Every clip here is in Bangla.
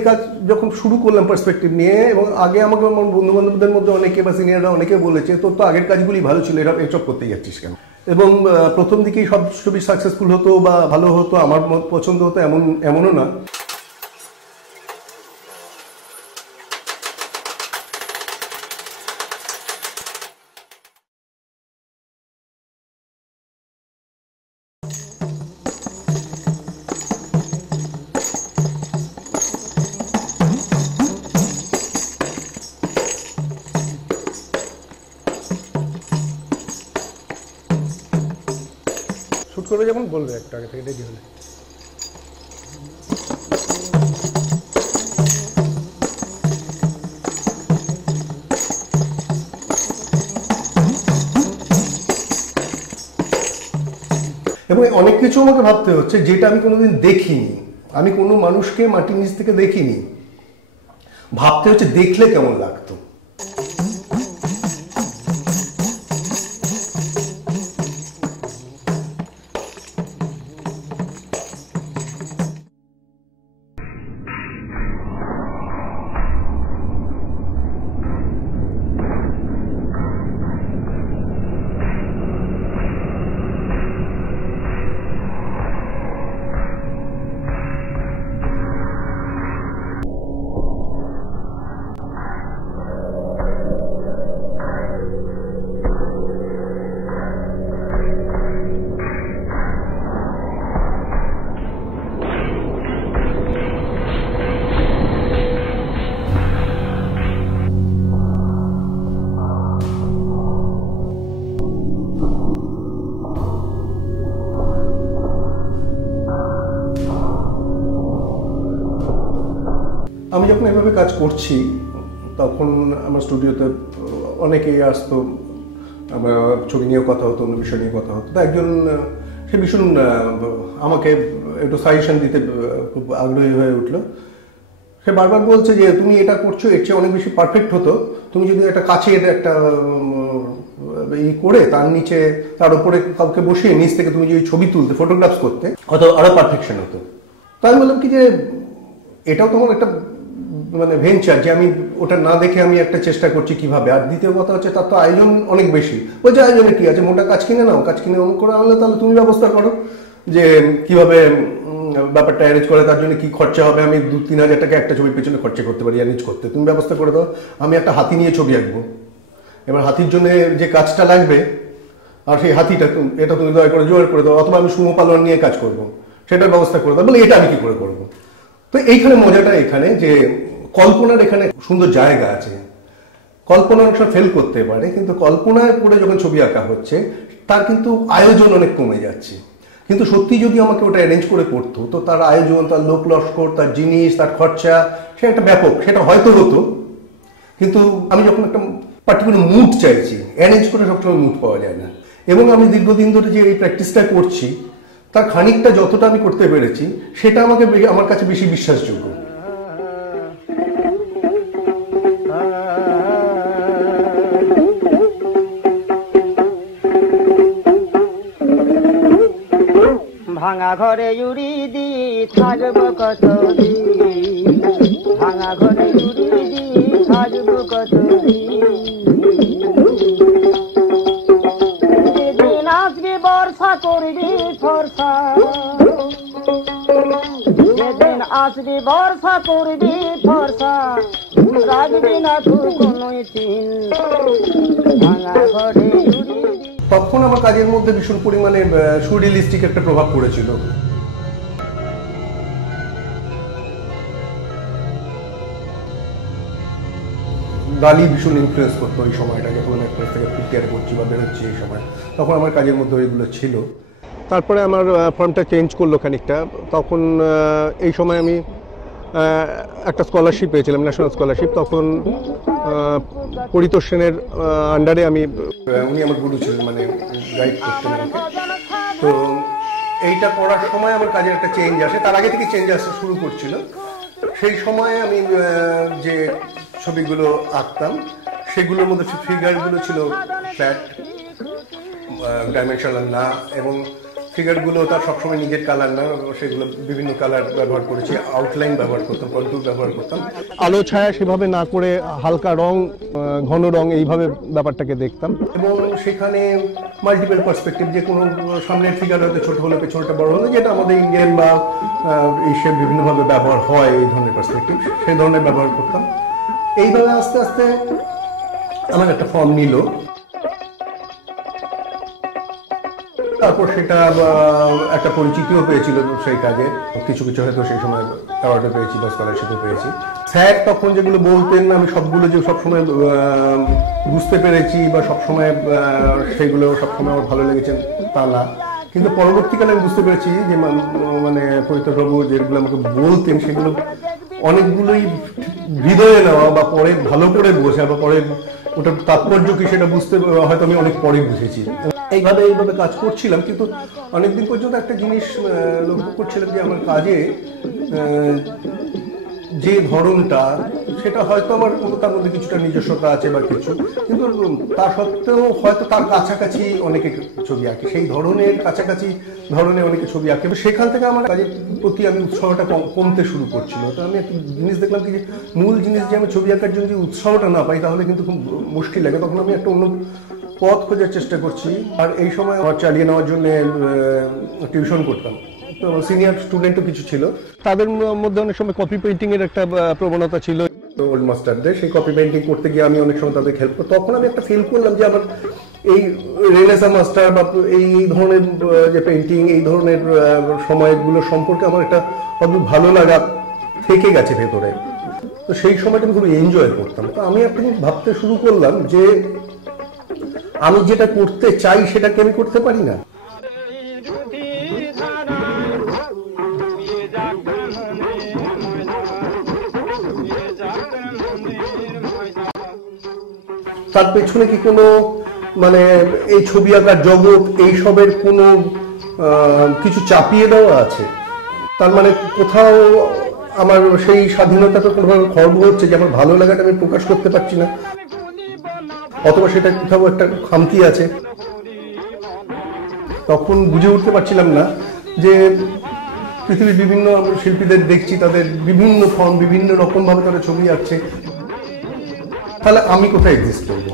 এই কাজ যখন শুরু করলাম পার্সপেক্টিভ নিয়ে, এবং আগে আমাকে আমার বন্ধু বান্ধবদের মধ্যে অনেকে বা সিনিয়ররা অনেকে বলেছে তোর তো আগের কাজগুলি ভালো ছিল, এসব করতে যাচ্ছিস কেন। এবং প্রথম দিকেই সব ছবি সাকসেসফুল হতো বা ভালো হতো, আমার পছন্দ হতো এমনও না। শুট করবে যখন বলবে একটা আগে থেকে রেডি হলে। এবং অনেক কিছু আমাকে ভাবতে হচ্ছে যেটা আমি কোনোদিন দেখিনি, আমি কোনো মানুষকে মাটির নিচ থেকে দেখিনি, ভাবতে হচ্ছে দেখলে কেমন লাগতো। আমি যখন এভাবে কাজ করছি তখন আমার স্টুডিওতে অনেকেই আসতো, আমার ছবি নিয়েও কথা হতো, অন্য বিষয় নিয়ে কথা হতো। তো একজন সে ভীষণ আমাকে একটু সাজেশন দিতে খুব আগ্রহী হয়ে উঠলো। সে বারবার বলছে যে তুমি এটা করছো, এর চেয়ে অনেক বেশি পারফেক্ট হতো তুমি যদি একটা কাছের একটা করে তার নিচে তার উপরে কাউকে বসিয়ে নিচ থেকে তুমি যদি ছবি তুলতে, ফটোগ্রাফস করতে, হয়তো আরো পারফেকশন হতো। তো আমি বললাম কি যে এটাও তোমার একটা মানে ভেঞ্চার, যে আমি ওটা না দেখে আমি একটা চেষ্টা করছি কিভাবে। আর দ্বিতীয় কথা হচ্ছে তার তো আয়োজন অনেক বেশি। ওই যে আয়োজনে কি আছে, মোটা কাজ কিনে নাও, কাজ কিনে অমুক করে আনলে তাহলে তুমি ব্যবস্থা করো যে কিভাবে ব্যাপারটা অ্যারেঞ্জ করে, তার জন্য কি খরচা হবে। আমি 2-3 হাজার টাকা একটা ছবির পেছনে খরচা করতে পারি অ্যারেঞ্জ করতে, তুমি ব্যবস্থা করে দাও। আমি একটা হাতি নিয়ে ছবি আঁকবো, এবার হাতির জন্য যে কাজটা লাগবে আর সেই হাতিটা এটা তুমি দয়া করে জোগাড় করে দাও, অথবা আমি সুমো পালন নিয়ে কাজ করবো, সেটার ব্যবস্থা করে দাও। বলে এটা আমি কি করে করবো। তো এইখানে মজাটা এখানে যে কল্পনার এখানে সুন্দর জায়গা আছে। কল্পনা অনেক সময় ফেল করতে পারে, কিন্তু কল্পনায় পড়ে যখন ছবি আঁকা হচ্ছে তার কিন্তু আয়োজন অনেক কমে যাচ্ছে। কিন্তু সত্যি যদি আমাকে ওটা অ্যারেঞ্জ করে করতো তো তার আয়োজন, তার লোক লস্কর, তার জিনিস, তার খরচা, সে একটা ব্যাপক, সেটা হয়তো হতো। কিন্তু আমি যখন একটা পার্টিকুলার মুড চাইছি, অ্যারেঞ্জ করে সবসময় মুড পাওয়া যায় না। এবং আমি দীর্ঘদিন ধরে যে এই প্র্যাকটিসটা করছি তার খানিকটা যতটা আমি করতে পেরেছি সেটা আমাকে আমার কাছে বেশি বিশ্বাসযোগ্য। ভাঙা ঘরে উড়ি দি থাকব কতদিন, ভাঙা ঘরে উড়ি দি থাকব কতদিন। যেদিন আসবি বর্ষা করবি ফর্সা, যেদিন আসবি বর্ষা করবি ফর্সা, রাখবি না তুই কোনো দিন, ভাঙা ঘরে উড়ি। তখন আমার কাজের মধ্যে ভীষণ পরিমাণে সুরিয়ালিস্টিক একটা প্রভাব পড়েছিল। গালি ভীষণ ইনফ্লুয়েন্স করতো ওই সময়টা, যখন আমি একটা থেকে প্রিপেয়ার করছি বা বেরোচ্ছি এই সময়, তখন আমার কাজের মধ্যে ওইগুলো ছিল। তারপরে আমার ফর্মটা চেঞ্জ করলো খানিকটা। তখন এই সময় আমি একটা স্কলারশিপ পেয়েছিলাম, ন্যাশনাল স্কলারশিপ। তখন পরিতোষ সেনের আন্ডারে আমি, উনি আমার গুরু ছিলেন, মানে গাইড করতেন আমাকে। তো এইটা করার সময় আমার কাজের একটা চেঞ্জ আসে, তার আগে থেকে চেঞ্জ আসা শুরু করছিল। সেই সময় আমি যে ছবিগুলো আঁকতাম সেগুলোর মধ্যে ফিগারগুলো ছিল ফ্ল্যাট, ডাইমেনশনাল না, এবং ফিগারগুলো তার সবসময় নিজের কালার না, সেগুলো বিভিন্ন কালার ব্যবহার করেছি, আউটলাইন ব্যবহার করতাম, কন্ট্যুর ব্যবহার করতাম, আলো ছায়া সেভাবে না করে হালকা রং, ঘন রং, এইভাবে ব্যাপারটাকে দেখতাম। এবং সেখানে মাল্টিপল পার্সপেক্টিভ, যে কোনো সামনের ফিগার হয়তো ছোট হলে পেছনটা বড় হলে, যেটা আমাদের ইন্ডিয়ান বা এশিয়ার বিভিন্নভাবে ব্যবহার হয় এই ধরনের পার্সপেক্টিভ, সেই ধরনের ব্যবহার করতাম। এইভাবে আস্তে আস্তে আমার একটা ফর্ম নিল। তারপর সেটা একটা পরিচিতিও পেয়েছিল সেই কাজে, কিছু কিছু হয়তো সেই সময় অ্যাওয়ার্ডও পেয়েছি বা স্কলারশিপও পেয়েছি। স্যার তখন যেগুলো বলতেন আমি সবগুলো যে সবসময় বুঝতে পেরেছি বা সবসময় সেইগুলো সবসময় আমার ভালো লেগেছে তা না, কিন্তু পরবর্তীকালে আমি বুঝতে পেরেছি যে মানে পরিতোষবাবু যেগুলো আমাকে বলতেন সেগুলো অনেকগুলোই হৃদয়ে নেওয়া বা পরে ভালো করে বোঝা বা পরে ওটার তাৎপর্য কি সেটা বুঝতে হয়তো আমি অনেক পরে বুঝেছি। এইভাবে কাজ করছিলাম, কিন্তু অনেকদিন পর্যন্ত একটা জিনিস লক্ষ্য করছিলাম যে আমার কাজে যে ধরনটা সেটা হয়তো আমার তার মধ্যে কিছুটা নিজস্বতা আছে বা কিছু, কিন্তু তা সত্ত্বেও হয়তো তার কাছাকাছি অনেকে ছবি আঁকে, সেই ধরনের কাছাকাছি ধরনের অনেকে ছবি আঁকে। সেখান থেকে আমার কাজের প্রতি আমি উৎসাহটা কমতে শুরু করছিল। তো আমি একটা জিনিস দেখলাম কি, যে মূল জিনিস যে আমি ছবি আঁকার জন্য যে উৎসাহটা না পাই তাহলে কিন্তু খুব মুশকিল লাগে। তখন আমি একটা অন্য পথ খোঁজার চেষ্টা করছি। আর এই সময় আমার চালিয়ে নেওয়ার জন্য টিউশন করতাম, তো সিনিয়র স্টুডেন্টও কিছু ছিল, তাদের মধ্যে অনেক সময় কপি পেইন্টিং এর একটা প্রবণতা ছিল ওল্ড মাস্টারদের। সেই কপি পেইন্টিং করতে গিয়ে আমি অনেক সময় তাদের হেল্প করতাম। তখন আমি একটা ফিল করলাম যে আমার এই রেনেসা মাস্টার বা এই ধরনের যে পেইন্টিং, এই ধরনের সময়গুলো সম্পর্কে আমার একটা অদ্ভুত ভালো লাগা থেকে গেছে ভেতরে। তো সেই সময়টা আমি খুব এনজয় করতাম। তো আমি একটা জিনিস ভাবতে শুরু করলাম যে আমি যেটা করতে চাই সেটাকে আমি করতে পারি না। তার পেছনে কি কোনো মানে এই ছবি আঁকার জগৎ এইসবের কোনো কিছু চাপিয়ে দেওয়া আছে? তার মানে কোথাও আমার সেই স্বাধীনতাটা কোনোভাবে খর্ব হচ্ছে, যে আমার ভালো লাগাটা আমি প্রকাশ করতে পারছি না, অথবা সেটা কোথাও একটা খামতি আছে। তখন বুঝে উঠতে পারছিলাম না যে পৃথিবীর বিভিন্ন শিল্পীদের দেখছি, তাদের বিভিন্ন ফর্ম, বিভিন্ন রকম ভাবে তারা ছবি আঁকছে, তাহলে আমি কোথায় এক্সিস্ট করবো?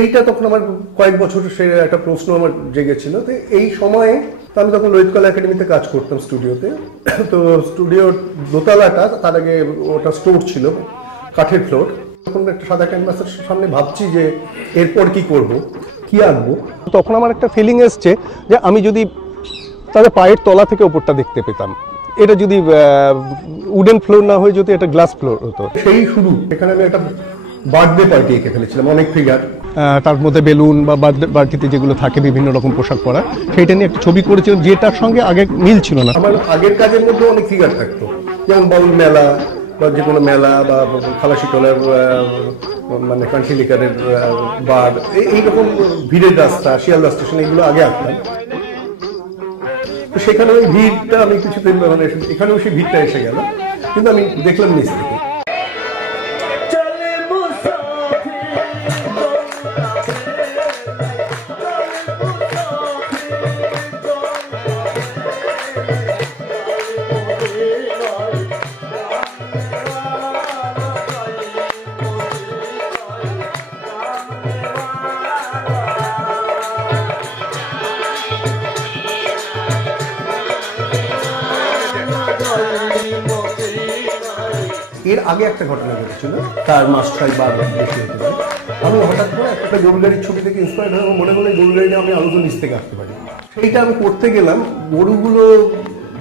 এইটা তখন আমার কয়েক বছর সে একটা প্রশ্ন আমার জেগেছিল। তো এই সময়ে আমি তখন ললিত কলা একাডেমিতে কাজ করতাম স্টুডিওতে। তো স্টুডিওর দোতলাটা, তার আগে ওটা স্টোর ছিল, কাঠের ফ্লোর। তখন একটা সাদা ক্যানভাসের সামনে ভাবছি যে এরপর কি করব, কি আঁকবো। তখন আমার একটা ফিলিং এসছে যে আমি যদি তাদের পায়ের তলা থেকে ওপরটা দেখতে পেতাম, এটা যদি উডেন ফ্লোর না হয়ে যদি এটা গ্লাস ফ্লোর হতো। সেই শুরু এখানে আমি একটা বার্থডে পার্টি এঁকে ফেলেছিলাম, অনেক ফিগার, তার মধ্যে বেলুন বা বার্থডে পার্টিতে যেগুলো থাকে বিভিন্ন রকম পোশাক পরা, সেইটা নিয়ে একটা ছবি করেছিলাম যেটার সঙ্গে আগে মিল ছিল না। আমার আগের কাজের মধ্যে অনেক ফিগার থাকতো, যেমন বাউল মেলা বা যে কোনো মেলা বা খালাসিটলার মানে কান্সিলিকারের বার, এইরকম ভিড়ের রাস্তা, শিয়ালদা স্টেশন, এগুলো আগে আঁকতাম। তো সেখানে ওই ভিড়টা আমি কিছুদিন মানে এখানেও সেই ভিড়টা এসে গেল, কিন্তু আমি দেখলাম নিচ থেকে। এর আগে একটা ঘটনা ঘটেছিল, তার মাস 6 বা বেশি হতে পারে। আমি হঠাৎ করে একটা গরু গাড়ির ছবি থেকে ইন্সপায়ার্ড হয়ে মনে মনে গরু গাড়িটা আমি আরো নিচ থেকে আঁকতে পারি। সেইটা আমি করতে গেলাম, গরুগুলো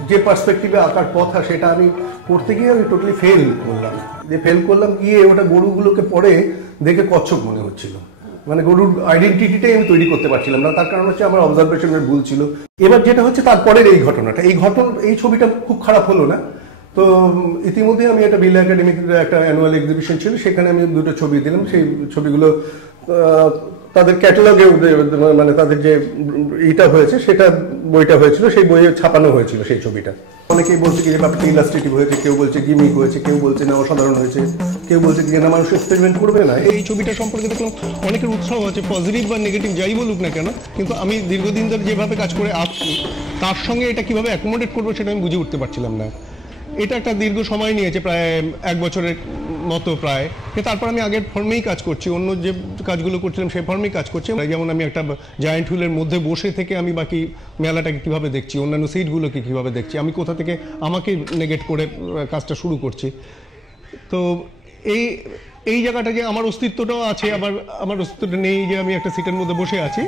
যে পার্সপেক্টিভে আঁকার কথা সেটা আমি করতে গিয়ে আমি টোটালি ফেল করলাম গিয়ে ওটা গরুগুলোকে পরে দেখে কচ্ছপ মনে হচ্ছিল। মানে গরুর আইডেন্টিটিটাই আমি তৈরি করতে পারছিলাম না। তার কারণ হচ্ছে আমার অবজারভেশনের ভুল ছিল। এবার যেটা হচ্ছে তারপরের এই ঘটনাটা, এই ছবিটা খুব খারাপ হলো না, তো ইতিমধ্যে আমি একটা বিল একাডেমিক একটা অ্যানুয়াল এক্সিবিশন ছিল, সেখানে আমি দুটো ছবি দিলাম। সেই ছবিগুলো তাদের ক্যাটালগে, মানে তাদের যে ইটা হয়েছে সেটা বইটা হয়েছিল, সেই বইয়ে ছাপানো হয়েছিল সেই ছবিটা। অনেকেই বলছে কি যে ব্যাপারটা ইলাস্ট্রেটিভ হয়েছে, কেউ বলছে গিমিক হয়েছে, কেউ বলছে না অসাধারণ হয়েছে, কেউ বলছে কি না মানুষ এক্সপেরিমেন্ট করবে না। এই ছবিটা সম্পর্কে দেখলাম অনেকের উৎসাহ আছে, পজিটিভ বা নেগেটিভ যাই বলুক না কেন, কিন্তু আমি দীর্ঘদিন ধরে যেভাবে কাজ করে আসছি তার সঙ্গে এটা কিভাবে অ্যাকোমোডেট করবো সেটা আমি বুঝে উঠতে পারছিলাম না। এটা একটা দীর্ঘ সময় নিয়েছে, প্রায় 1 বছরের মতো প্রায়। তারপর আমি আগের ফর্মেই কাজ করছি, অন্য যে কাজগুলো করছিলাম সেই ফর্মেই কাজ করছি। যেমন আমি একটা জায়ান্ট হুইলের মধ্যে বসে থেকে আমি বাকি মেলাটাকে কিভাবে দেখছি, অন্যান্য সিটগুলোকে কিভাবে দেখছি, আমি কোথা থেকে আমাকে নেগেট করে কাজটা শুরু করছি। তো এই জায়গাটা যে আমার অস্তিত্বটাও আছে, আবার আমার অস্তিত্বটা নেই যে আমি একটা সিটের মধ্যে বসে আছি।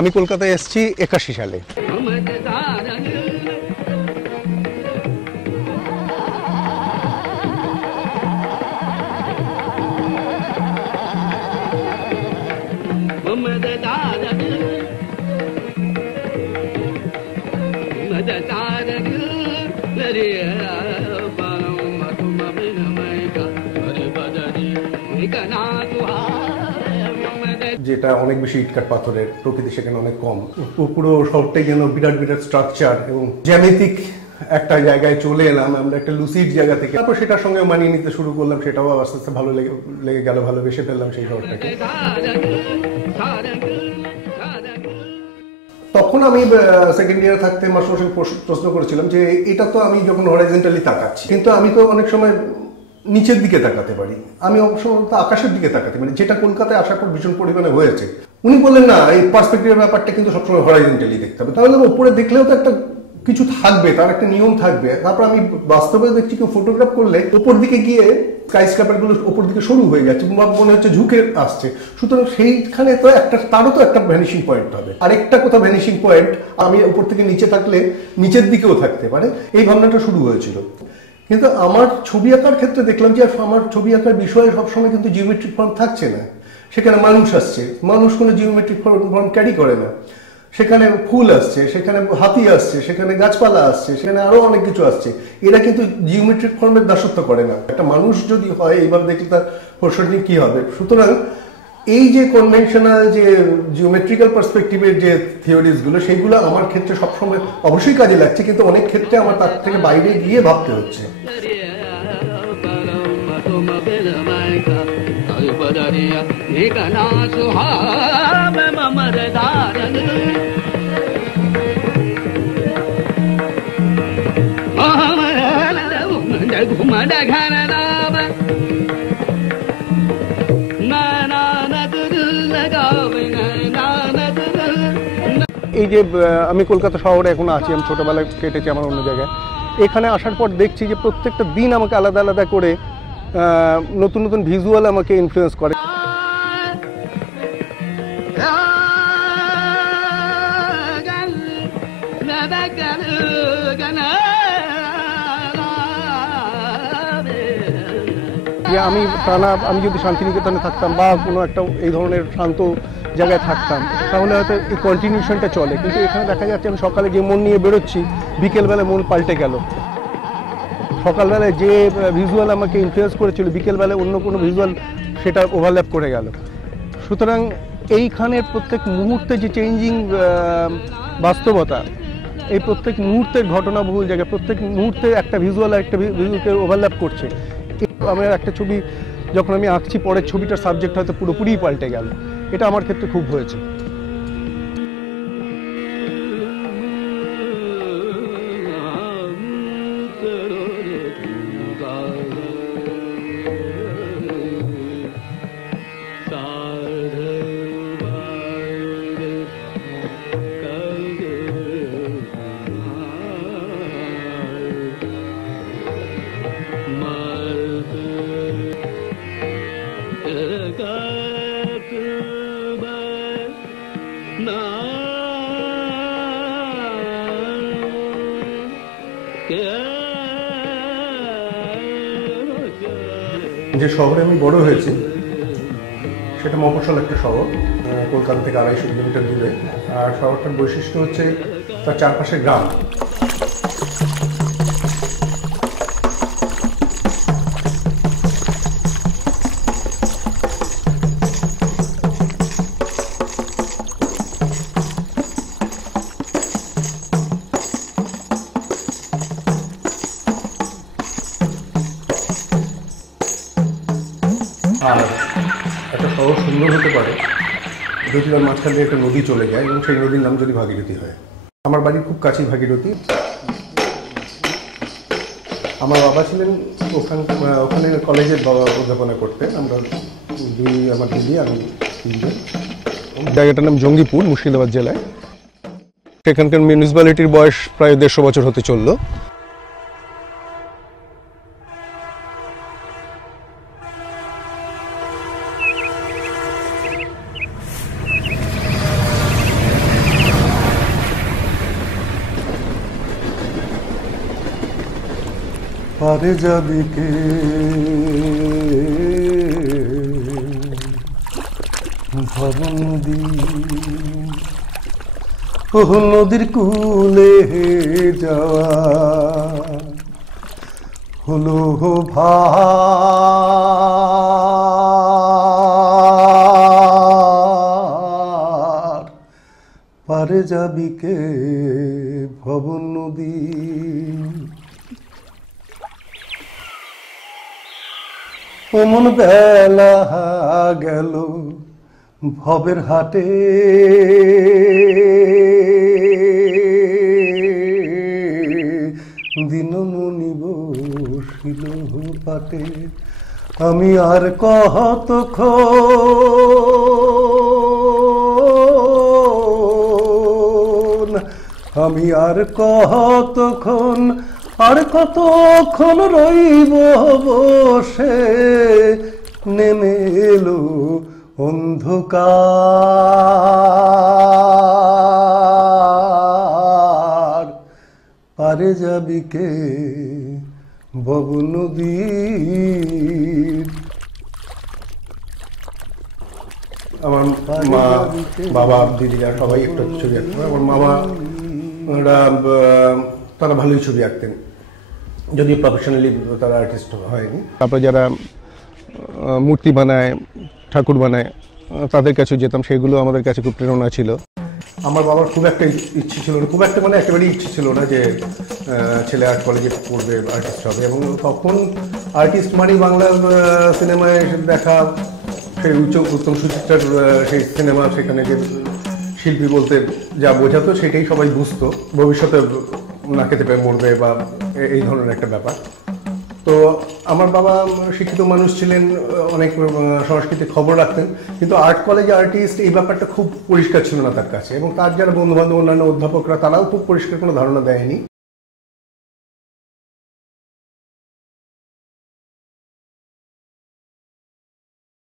আমি কলকাতায় এসেছি 81 সালে। যেটা অনেক বেশি ইটকাট পাথরের, প্রকৃতি সেখানে অনেক কম। পুরো শহরটাই যেন বিরাট বিরাট স্ট্রাকচার এবং জ্যামিতিক একটা জায়গায় চলে এলাম আমরা, একটা লুসিড জায়গা থেকে। তারপর সেটার সঙ্গে মানিয়ে নিতে শুরু করলাম, সেটাও আস্তে আস্তে ভালো লেগে গেল, ভালোবেসে ফেললাম সেই শহরটাকে। তখন আমি সেকেন্ড ইয়ারে থাকতে মাস্টারমশাই প্রশ্ন করেছিলাম যে এটা তো আমি যখন হরাইজন্টালি তাকাচ্ছি, কিন্তু আমি তো অনেক সময় নিচের দিকে তাকাতে পারি, আমি অবশ্যই আকাশের দিকে তাকাতে পারি, যেটা কলকাতায় আসার পর ভীষণ পরিমাণে হয়েছে। উনি বললেন না, এই পার্সপেক্টিভের ব্যাপারটা কিন্তু সবসময় হরাইজন্টালি দেখতে হবে, তাহলে উপরে দেখলেও তো একটা কিছু থাকবে, তার একটা নিয়ম থাকবে। তারপর আমি বাস্তবে দেখছি কেউ ফটোগ্রাফ করলে ওপর দিকে গিয়ে স্কাই স্ক্র্যাপার গুলো ওপর দিকে সরু হয়ে যাচ্ছে, মনে হচ্ছে ঝুঁকে আসছে। সুতরাং সেইখানে তো একটা, তারও তো একটা ভ্যানিশিং পয়েন্ট হবে। আরেকটা কোথাও ভ্যানিশিং পয়েন্ট আমি উপর থেকে নিচে থাকলে নিচের দিকেও থাকতে পারে, এই ভাবনাটা শুরু হয়েছিল। কিন্তু আমার ছবি আঁকার ক্ষেত্রে দেখলাম যে আমার ছবি আঁকার বিষয়ে সবসময় কিন্তু জিওমেট্রিক ফর্ম থাকছে না। সেখানে মানুষ আসছে, মানুষ কোনো জিওমেট্রিক ফর্ম ক্যারি করে না। সেখানে ফুল আসছে, সেখানে হাতি আসছে, সেখানে গাছপালা আসছে, সেখানে আরো অনেক কিছু আসছে। এরা কিন্তু জিওমেট্রিক ফর্মের দাসত্ব করে না। একটা মানুষ যদি হয় এইভাবে দেখলে তার প্রশ্নটি কি হবে? সুতরাং এই যে কনভেনশনাল যে জিওমেট্রিক্যাল পার্সপেক্টিভের যে থিওরিজ গুলো, সেইগুলো আমার ক্ষেত্রে সবসময় অবশ্যই কাজে লাগছে, কিন্তু অনেক ক্ষেত্রে আমার তার থেকে বাইরে গিয়ে ভাবতে হচ্ছে। এই যে আমি কলকাতা শহরে এখন আছি, আমি ছোটবেলায় কেটেছি আমার অন্য জায়গায়, এখানে আসার পর দেখছি যে প্রত্যেকটা দিন আমাকে আলাদা আলাদা করে নতুন নতুন ভিজুয়াল আমাকে ইনফ্লুয়েন্স করে। যে আমি যদি শান্তিনিকেতনে থাকতাম বা কোনো একটা এই ধরনের শান্ত জায়গায় থাকতাম তাহলে হয়তো এই কন্টিনিউশনটা চলে, কিন্তু এখানে দেখা যাচ্ছে আমি সকালে যে মন নিয়ে বেরোচ্ছি বিকেলবেলায় মন পাল্টে গেল। সকালবেলায় যে ভিজুয়াল আমাকে ইনফ্লুয়েন্স করেছিল বিকেলবেলায় অন্য কোনো ভিজুয়াল সেটা ওভারল্যাপ করে গেল। সুতরাং এইখানের প্রত্যেক মুহূর্তে যে চেঞ্জিং বাস্তবতা, এই প্রত্যেক মুহূর্তের ঘটনাবহুল জায়গায় প্রত্যেক মুহূর্তে একটা ভিজুয়াল একটা ভিজুয়ালকে ওভারল্যাপ করছে। আমার একটা ছবি যখন আমি আঁকছি পরের ছবিটার সাবজেক্ট হয়তো পুরোপুরিই পাল্টে গেল, এটা আমার ক্ষেত্রে খুব হয়েছে। যে শহরে আমি বড় হয়েছি সেটা মফস্বল একটা শহর, কলকাতা থেকে 250 কিলোমিটার দূরে। আর শহরটার বৈশিষ্ট্য হচ্ছে তার চারপাশে গ্রাম। আর একটা শহর সুন্দর হতে পারে যদি তার মাঝখান দিয়ে একটা নদী চলে যায় এবং সেই নদীর নাম যদি ভাগীরথী হয়। আমার বাড়ির খুব কাছেই ভাগীরথী। আমার বাবা ছিলেন ওখানে কলেজে অধ্যাপনা করতেন। আমরা আমার দিদি আমি তিনজন। জায়গাটার নাম জঙ্গিপুর, মুর্শিদাবাদ জেলায়। সেখানকার মিউনিসিপ্যালিটির বয়স প্রায় 150 বছর হতে চললো। পারে যাবি কে ভব নদী, ও নদীর কূলে যাওয়া হলো ভার। পারে যাবি কে ভব নদী। অমন বেলা গেল ভবের হাটে, দিনমণি বসিল পাটে। আমি আর কতক্ষণ, আমি আর কতক্ষণ, আর কতক্ষণ রইব বসে। নেমে এলো অন্ধকার। পারে যাবি কে ভব নদীর। আমার মা বাবা দিদিরা সবাই একটু ছবি আঁকতেন। আমার মামা তারা ভালোই ছবি আঁকতেন, যদিও প্রফেশনালি তারা আর্টিস্ট হয়নি। তারপরে যারা মূর্তি বানায় ঠাকুর বানায় তাদের কাছে যেতাম, সেগুলো আমাদের কাছে খুব প্রেরণা ছিল। আমার বাবার খুব একটা ইচ্ছে ছিল না, খুব একটা মানে একেবারেই ইচ্ছে ছিল না যে ছেলে আর্ট কলেজে পড়বে, আর্টিস্ট হবে। এবং তখন আর্টিস্ট মানে বাংলা সিনেমায় দেখা সেই উত্তম সুচিত্রার সেই সিনেমা, সেখানে যে শিল্পী বলতে যা বোঝাতো সেটাই সবাই বুঝতো, ভবিষ্যতে না খেতে পেয়ে মরবে বা এই ধরনের একটা ব্যাপার। তো আমার বাবা শিক্ষিত মানুষ ছিলেন, অনেক সাংস্কৃতিক খবর রাখতেন, কিন্তু আর্ট কলেজে আর্টিস্ট এই ব্যাপারটা খুব পরিষ্কার ছিল না তার কাছে। এবং তার যারা বন্ধুবান্ধব অন্যান্য অধ্যাপকরা তারাও খুব পরিষ্কার কোনো ধারণা দেয়নি।